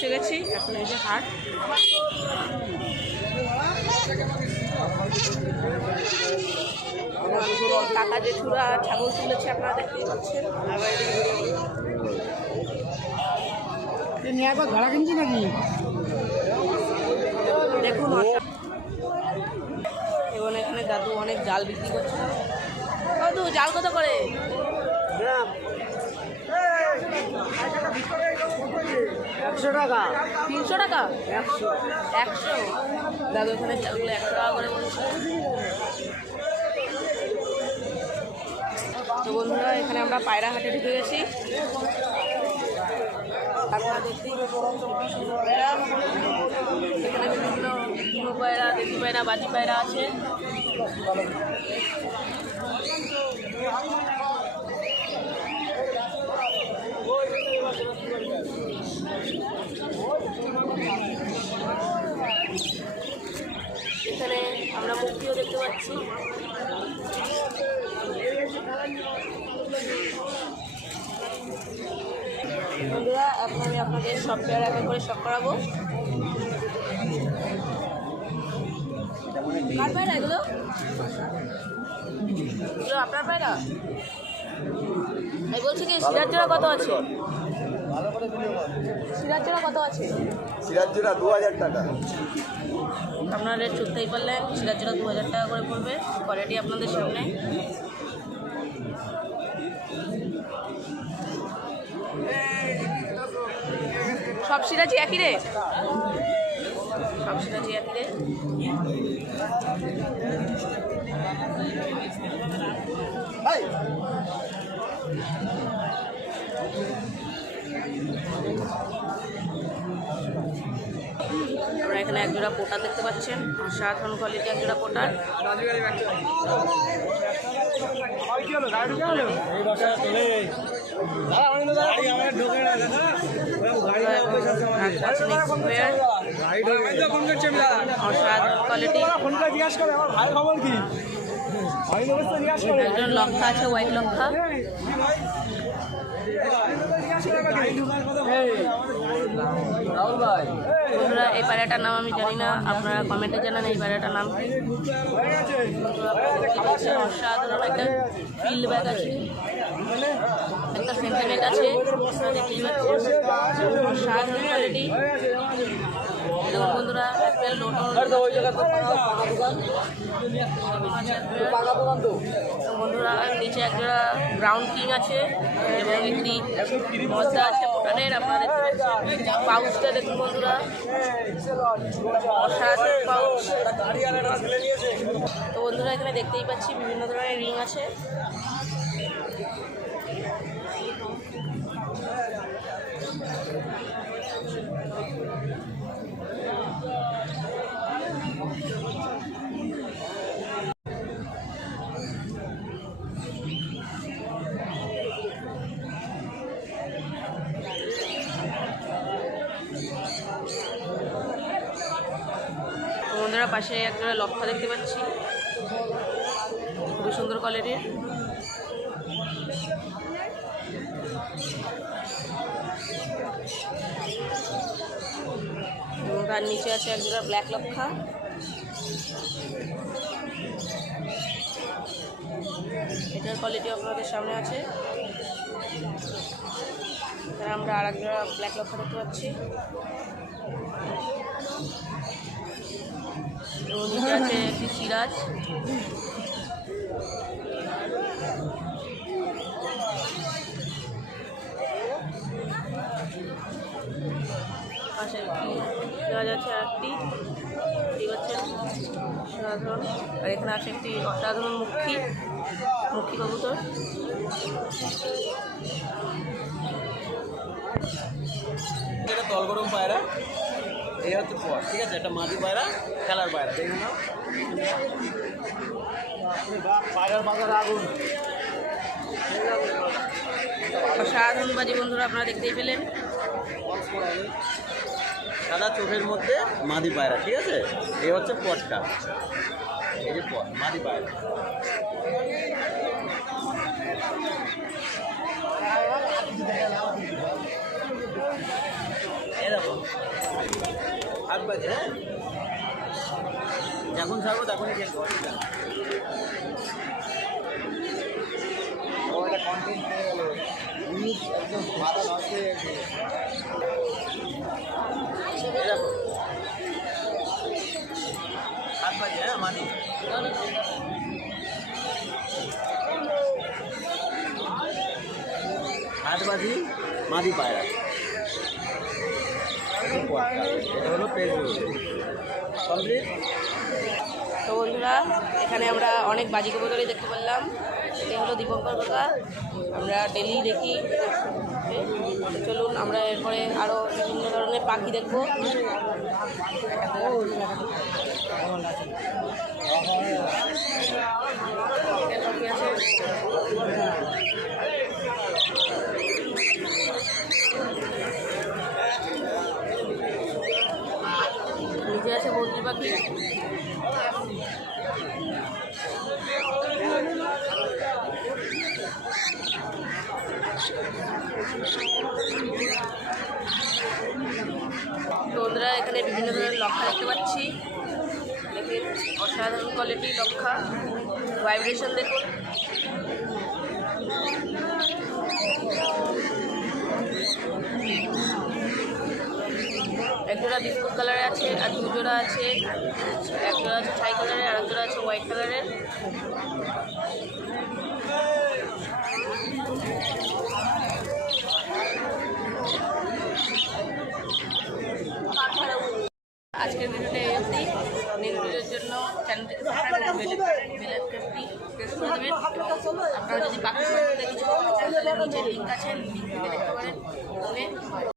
এসে গেছি, এখন এই যে হাট। কাকা জেঠুরা ছাগল তুলেছে, আপনারা দেখতেই পাচ্ছেন। ভাড়া কিনছি নাকি দেখুন, এবং এখানে দাদু অনেক জাল বিক্রি করছে। দাদু জাল কত করে? 100 টাকা। 300 টাকা? 100। দাদু এখানে জালগুলো 100 টাকা করে বলছে। তো বন্ধুরা, এখানে আমরা পায়রা হাটে ঢুকে গেছি। আপনারা দেখতেই এখানে বিভিন্ন পায়রা, দেশি পায়রা, বাজি পায়রা আছে। এখানে আমরা মুক্তিও দেখতে পাচ্ছি। বন্ধুরা, এখন আমি আপনাদের সব পেয়ারা এক করে শখ করাবো। কার পায়রা এগুলো? এগুলো আপনার পায়রা? আমি বলছি কি, সিরাজ জোড়া কত আছে? সিরাজ জোড়া কত আছে? সিরাজ জোড়া 2000 টাকা। আপনারা রেট শুনতেই পারলেন, সিরাজ জোড়া 2000 টাকা করে পড়বে। কোয়ালিটি আপনাদের সামনে। সব সিরাজি একই রেট? সব সিরাজি একই রেট। আমরা এখানে একজোড়া পোটা দেখতে পাচ্ছেন, অসাধারণ কোয়ালিটি একজোড়া পোটার। একজন লঙ্কা আছে, হোয়াইট লঙ্কা। বন্ধুরা, এই পায়রাটার নাম আমি জানি না, আপনারা কমেন্টে জানান এই পায়রাটার নাম কি। অসাধারণ একটা ফিল্ড ব্যাগ আছে, একটা সেন্টিমেন্ট আছে, অসাধারণ কোয়ালিটি। দেখুন বন্ধুরা, অ্যাপেল বন্ধুরা, নিচে একটা ব্রাউন কিং আছে এবং একটি মজা আছে পোটানের। আপনারা পাউচটা দেখুন বন্ধুরা, অসাধারণ পাউচ। তো বন্ধুরা, এখানে দেখতেই পাচ্ছি বিভিন্ন ধরনের রিং আছে। বন্ধুরা, পাশে একটা লক্ষ্য দেখতে পাচ্ছি, খুবই সুন্দর কোয়ালিটির। এবং তার নিচে আছে একজোড়া ব্ল্যাক লক্ষা। এটার কোয়ালিটি আপনাদের সামনে আছে। এখানে আমরা আর একজোড়া ব্ল্যাক লক্ষা দেখতে পাচ্ছি। এবং নিচে আছে একটি সিরাজ। পাশে একটি সিরাজ আছে, একটি ঠিক আছে অসাধারণ। আর এখানে আছে একটি অসাধারণ মুখী কবুতর। এটা তলগরম পায়রা, এই হচ্ছে পট, ঠিক আছে। একটা মাদি পায়রা, খেলার পায়রা, দেখুন না পায়রার বাজার আগুন। অসাধারণ বাজি বন্ধুরা, আপনারা দেখতেই পেলেন। সাদা চোখের মধ্যে মাদি পায়রা, ঠিক আছে। এই হচ্ছে পটটা, এই যে পট, মাদি পায়রা। দেখো 8 বাজে, হ্যাঁ যখন ছাড়বো তখনই খেলবো। কন্টেন্ট হয়ে গেল, একদম মাথা নষ্ট হয়ে গেছে। এই দেখো 8 বাজে, হ্যাঁ মাদি। 8 বাজি মাদি পায়রা। এটা হলো পেজ কমপ্লিট। তো বন্ধুরা, এখানে আমরা অনেক বাজি কবুতরই দেখতে পেলাম। এ হলো দীপঙ্কর কাকা, আমরা ডেলি দেখি। তো চলুন আমরা এরপরে আরও বিভিন্ন ধরনের পাখি দেখব। নিচে আছে বদ্রি পাখি। বন্ধুরা, এখানে বিভিন্ন ধরনের লক্ষা দেখতে পাচ্ছি। দেখুন, অসাধারণ কোয়ালিটি লক্ষা, ভাইব্রেশন দেখুন। একজোড়া বিস্কুট কালারে আছে, আর দুজোড়া আছে। একজোড়া আছে ছাই কালারের, আর একজোড়া আছে হোয়াইট কালারের। আজকের ভিডিওটা এই অবধি। নেক্সট ভিডিওর জন্য চ্যানেলটিকে সাবস্ক্রাইব করে বেল আইকনটি প্রেস করে দেবেন। আপনারা যদি বাকি সম্বন্ধে কিছু নিচের লিঙ্ক আছে, লিঙ্ক থেকে দেখতে পারেন।